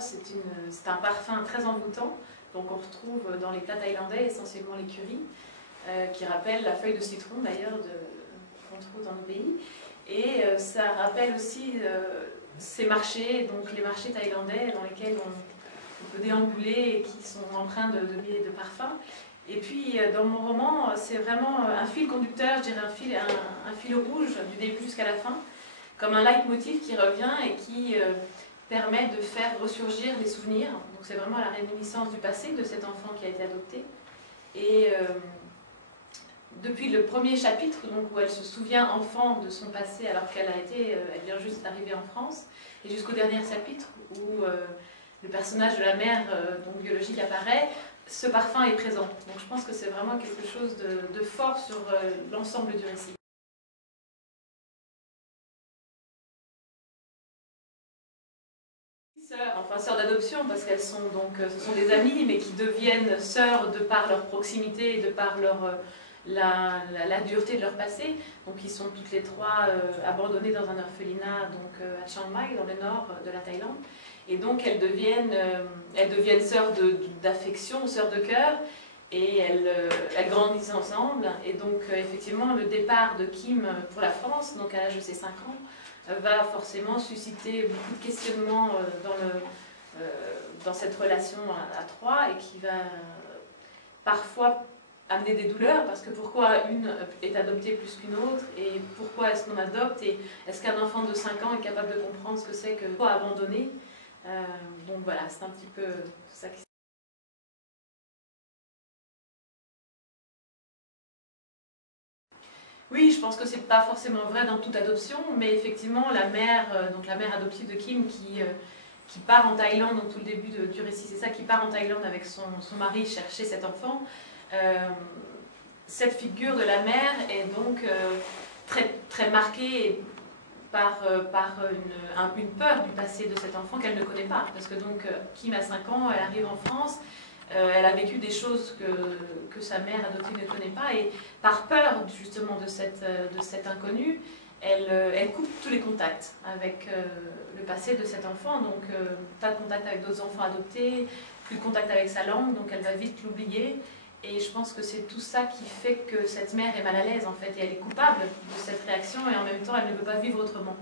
C'est un parfum très envoûtant, donc on retrouve dans les plats thaïlandais essentiellement les currys, qui rappellent la feuille de citron d'ailleurs qu'on trouve dans nos pays. Et ça rappelle aussi ces marchés, donc les marchés thaïlandais dans lesquels on peut déambuler et qui sont empreints de milliers de parfums. Et puis dans mon roman, c'est vraiment un fil conducteur, je dirais un fil rouge du début jusqu'à la fin, comme un leitmotiv qui revient et qui permet de faire ressurgir les souvenirs. Donc c'est vraiment la réminiscence du passé de cet enfant qui a été adopté. Et depuis le premier chapitre, donc, où elle se souvient enfant de son passé alors qu'elle elle vient juste d'arriver en France, et jusqu'au dernier chapitre où le personnage de la mère donc biologique apparaît, ce parfum est présent. Donc je pense que c'est vraiment quelque chose de fort sur l'ensemble du récit. Sœurs d'adoption, parce qu'elles sont donc, ce sont des amies, mais qui deviennent sœurs de par leur proximité et de par la dureté de leur passé. Donc ils sont toutes les trois abandonnées dans un orphelinat donc, à Chiang Mai, dans le nord de la Thaïlande. Et donc elles deviennent sœurs d'affection, sœurs de cœur, et elles grandissent ensemble. Et donc effectivement le départ de Kim pour la France, donc à l'âge de ses 5 ans, va forcément susciter beaucoup de questionnements dans cette relation à trois, et qui va parfois amener des douleurs, parce que pourquoi une est adoptée plus qu'une autre, et pourquoi est-ce qu'on adopte, et est-ce qu'un enfant de 5 ans est capable de comprendre ce que c'est que abandonner. Donc voilà, c'est un petit peu ça qui... Oui, je pense que c'est pas forcément vrai dans toute adoption, mais effectivement la mère, donc la mère adoptive de Kim qui part en Thaïlande, donc tout le début du récit c'est ça, qui part en Thaïlande avec son mari chercher cet enfant. Cette figure de la mère est donc très marquée par une peur du passé de cet enfant qu'elle ne connaît pas. Parce que donc Kim a 5 ans, elle arrive en France, elle a vécu des choses que sa mère adoptive ne connaît pas, et par peur justement de cet inconnu, elle coupe tous les contacts avec le passé de cet enfant. Donc pas de contact avec d'autres enfants adoptés, plus de contact avec sa langue, donc elle va vite l'oublier. Et je pense que c'est tout ça qui fait que cette mère est mal à l'aise en fait, et elle est coupable de cette réaction, et en même temps elle ne peut pas vivre autrement.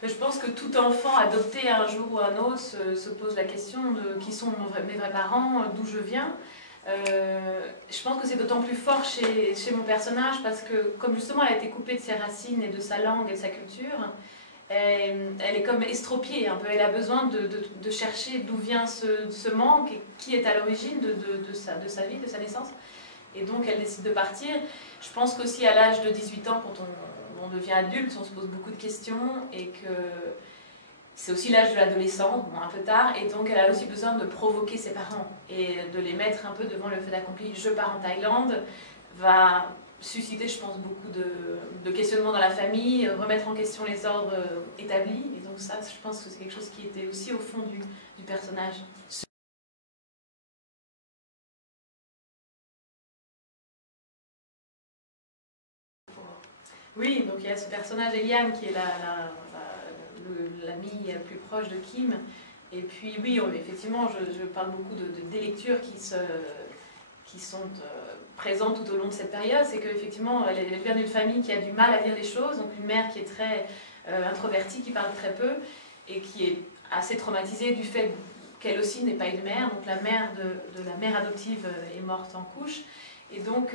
Je pense que tout enfant adopté un jour ou un autre se pose la question de qui sont mes vrais parents, d'où je viens. Je pense que c'est d'autant plus fort chez mon personnage, parce que comme justement elle a été coupée de ses racines et de sa langue et de sa culture, elle est comme estropiée un peu. Elle a besoin de chercher d'où vient ce manque et qui est à l'origine de sa vie, de sa naissance. Et donc elle décide de partir. Je pense qu'aussi à l'âge de 18 ans, quand on devient adulte, on se pose beaucoup de questions, et que c'est aussi l'âge de l'adolescence, bon, un peu tard, et donc elle a aussi besoin de provoquer ses parents et de les mettre un peu devant le fait accompli. Je pars en Thaïlande va susciter, je pense, beaucoup de questionnements dans la famille, remettre en question les ordres établis, et donc ça, je pense que c'est quelque chose qui était aussi au fond du personnage. Oui, donc il y a ce personnage Eliane qui est l'amie plus proche de Kim. Et puis oui, effectivement, je parle beaucoup de lectures qui sont présentes tout au long de cette période. C'est qu'effectivement, elle vient d'une famille qui a du mal à dire les choses, donc une mère qui est très introvertie, qui parle très peu, et qui est assez traumatisée du fait qu'elle aussi n'est pas une mère. Donc la mère de la mère adoptive est morte en couche. Et donc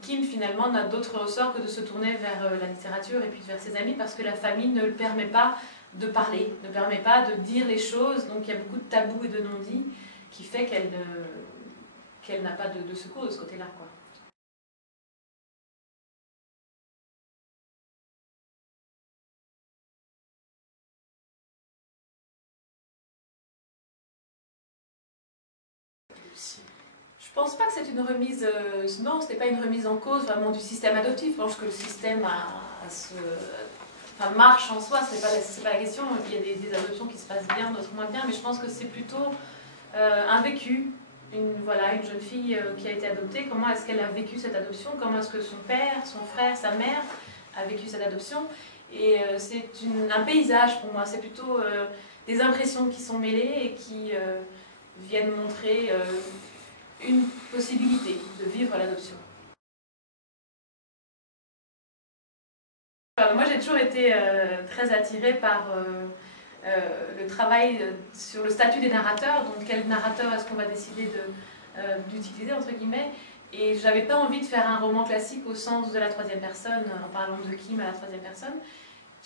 Kim finalement n'a d'autre ressort que de se tourner vers la littérature et puis vers ses amis, parce que la famille ne le permet pas de parler, ne permet pas de dire les choses. Donc il y a beaucoup de tabous et de non-dits qui fait qu'elle n'a pas de secours de ce côté-là, quoi. Je pense pas que c'est une remise, non, ce n'est pas une remise en cause vraiment du système adoptif. Je pense que le système marche en soi, c'est pas la question. Il y a des adoptions qui se passent bien, d'autres moins bien, mais je pense que c'est plutôt un vécu voilà, une jeune fille qui a été adoptée, comment est-ce qu'elle a vécu cette adoption, comment est-ce que son père, son frère, sa mère a vécu cette adoption. Et c'est un paysage pour moi, c'est plutôt des impressions qui sont mêlées et qui viennent montrer une possibilité de vivre l'adoption. Moi j'ai toujours été très attirée par le travail sur le statut des narrateurs, donc quel narrateur est-ce qu'on va décider d'utiliser entre guillemets. Et j'avais pas envie de faire un roman classique au sens de la troisième personne, en parlant de Kim à la troisième personne.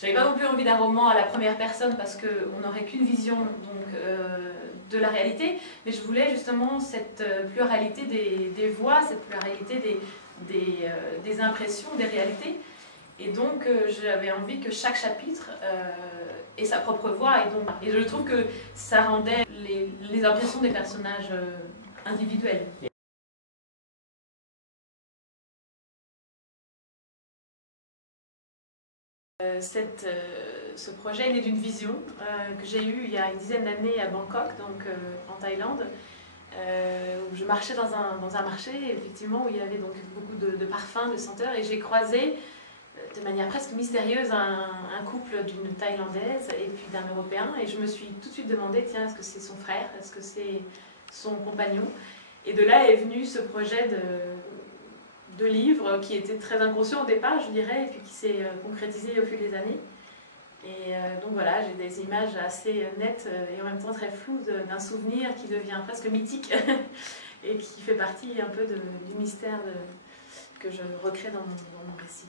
J'avais pas non plus envie d'un roman à la première personne parce qu'on n'aurait qu'une vision donc, de la réalité, mais je voulais justement cette pluralité des voix, cette pluralité des impressions, des réalités. Et donc j'avais envie que chaque chapitre ait sa propre voix, et je trouve que ça rendait les impressions des personnages individuelles. Ce projet il est d'une vision que j'ai eue il y a une dizaine d'années à Bangkok, donc en Thaïlande, où je marchais dans un marché, effectivement, où il y avait donc beaucoup de parfums, de senteurs, et j'ai croisé de manière presque mystérieuse un couple d'une Thaïlandaise et puis d'un Européen, et je me suis tout de suite demandé, tiens, est-ce que c'est son frère, est-ce que c'est son compagnon? Et de là est venu ce projet de livre qui était très inconscient au départ, je dirais, et puis qui s'est concrétisé au fil des années. Et donc voilà, j'ai des images assez nettes et en même temps très floues d'un souvenir qui devient presque mythique et qui fait partie un peu du mystère que je recrée dans mon récit.